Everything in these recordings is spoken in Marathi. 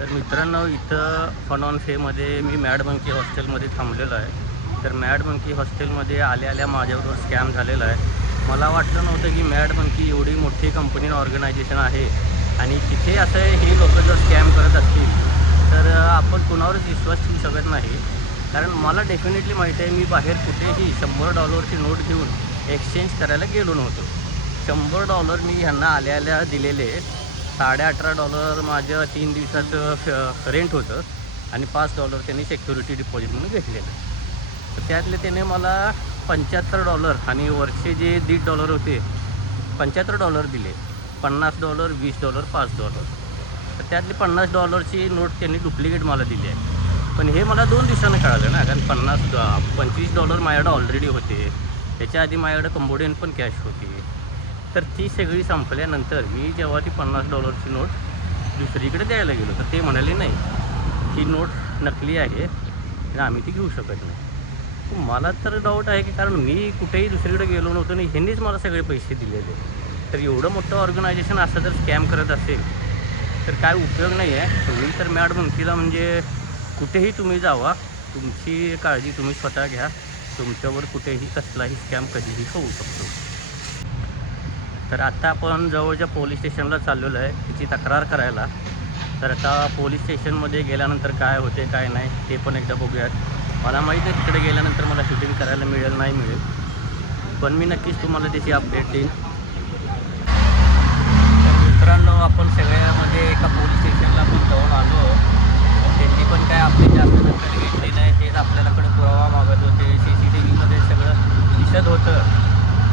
तर मित्रांनो, इथं फन ऑन फेमध्ये मी मॅड मंकी हॉस्टेलमध्ये थांबलेलो आहे. तर मॅड मंकी हॉस्टेलमध्ये आल्या माझ्याबरोबर स्कॅम झालेला आहे. मला वाटलं नव्हतं की मॅड मंकी एवढी मोठी कंपनी ऑर्गनायझेशन आहे आणि तिथे असं हे लोक जर स्कॅम करत असतील तर आपण कुणावरच विश्वास ठेवू शकत नाही. कारण मला डेफिनेटली माहिती आहे, मी बाहेर कुठेही $100ची नोट घेऊन एक्सचेंज करायला गेलो नव्हतो. $100 मी ह्यांना आल्या दिलेले. $18.5 माझं 3 दिवसाचं रेंट होतं आणि $5 त्यांनी सिक्युरिटी डिपॉझिट म्हणून घेतलेलं. तर त्यातले त्याने मला $75 आणि वरचे जे $1.5 होते $75 दिले. $50, $20, $5. तर त्यातली $50ची नोट त्यांनी डुप्लिकेट मला दिली आहे. पण हे मला 2 दिवसानं कळालं ना, कारण $25 माझ्याकडं ऑलरेडी होते. त्याच्या आधी माझ्याकडं कंबोडियन पण कॅश होती. तर ती सगळी संपल्यानंतर मी जेव्हा ती $50ची नोट दुसरीकडे द्यायला गेलो तर ते म्हणाले नाही, ही नोट नकली आहे आणि आम्ही ती घेऊ शकत नाही. मला तर डाऊट आहे की कारण मी कुठेही दुसरीकडे गेलो नव्हतो आणि ह्यांनीच मला सगळे पैसे दिलेले. तर एवढं मोठं ऑर्गनायझेशन असं जर स्कॅम करत असेल तर काय उपयोग नाही आहे. तुम्ही तर मॅड मंकीला म्हणजे कुठेही तुम्ही जावा, तुमची काळजी तुम्ही स्वतः घ्या. तुमच्यावर कुठेही कसलाही स्कॅम कधीही होऊ शकतो. तर आता आपण जवळच्या पोलीस स्टेशनला चाललेलो आहे तिची तक्रार करायला. तर आता पोलीस स्टेशनमध्ये गेल्यानंतर काय होते काय नाही ते पण एकदा बघूयात. मला माहीत आहे तिकडे गेल्यानंतर मला शूटिंग करायला मिळेल नाही मिळेल, पण मी नक्कीच तुम्हाला त्याची अपडेट देईन. तर मित्रांनो, आपण सगळ्यामध्ये एका पोलीस स्टेशनला आपण जाऊन आलो. त्यांनी पण काय आपली जास्त दखल घेतली नाही. तेच आपल्याकडे पुरावा मागत होते. CCTVमध्ये सगळं दिसत होतं,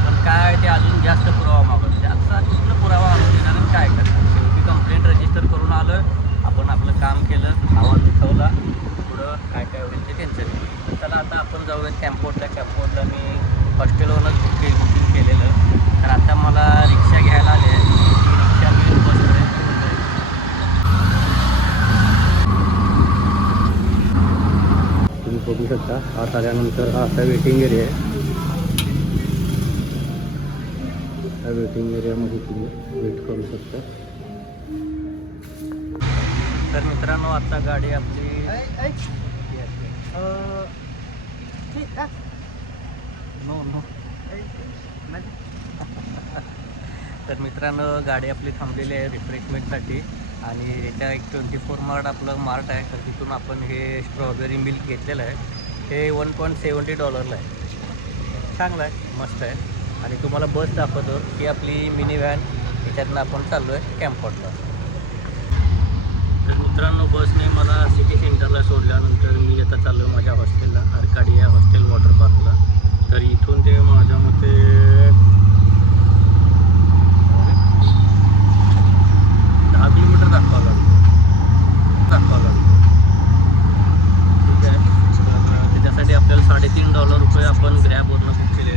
पण काय ते अजून जास्त पुरावा मागत होते. आता कुठलं पुरावा आणून देणार आणि काय करणार. शेवटी कंप्लेंट रजिस्टर करून आलं, आपण आपलं काम केलं, आवाज उठवला, पुढं काय काय होईल ते त्यांचं. तर चला आता आपण जाऊयात कॅम्पोर्टला मी हॉस्टेलवरूनच बुकिंग केलेलं. तर आता मला रिक्षा घ्यायला आले. रिक्षा मी बसपर्यंत होतं. तुम्ही बघू शकता आत आल्यानंतर हा असा वेटिंग एरिया आहे. त्या वेटिंग एरियामध्ये तुम्ही वेट करू शकता. तर मित्रांनो, आता गाडी आपली तर मित्रांनो, गाडी आपली थांबलेली आहे रिफ्रेशमेंटसाठी आणि याच्या एक 24 मार्ट आपलं मार्ट आहे. तर तिथून आपण हे स्ट्रॉबेरी मिल्क घेतलेलं आहे. हे $1.70 आहे. चांगलं आहे, मस्त आहे. आणि तुम्हाला बस दाखवतो की आपली मिनी व्हॅन, याच्यातनं आपण चाललो आहे कॅम्पोर्टला. तर मित्रांनो, बसने मला सिटी सेंटरला सोडल्यानंतर मी आता चाललो आहे माझ्या हॉस्टेलला, आर्काडिया हॉस्टेल वॉटर पार्कला. तर इथून ते माझ्या मते 10 किलोमीटर दाखवा लागतो. ठीक आहे. तर त्याच्यासाठी आपल्याला $3.5 आपण ग्रॅबवरनं बुक केलेले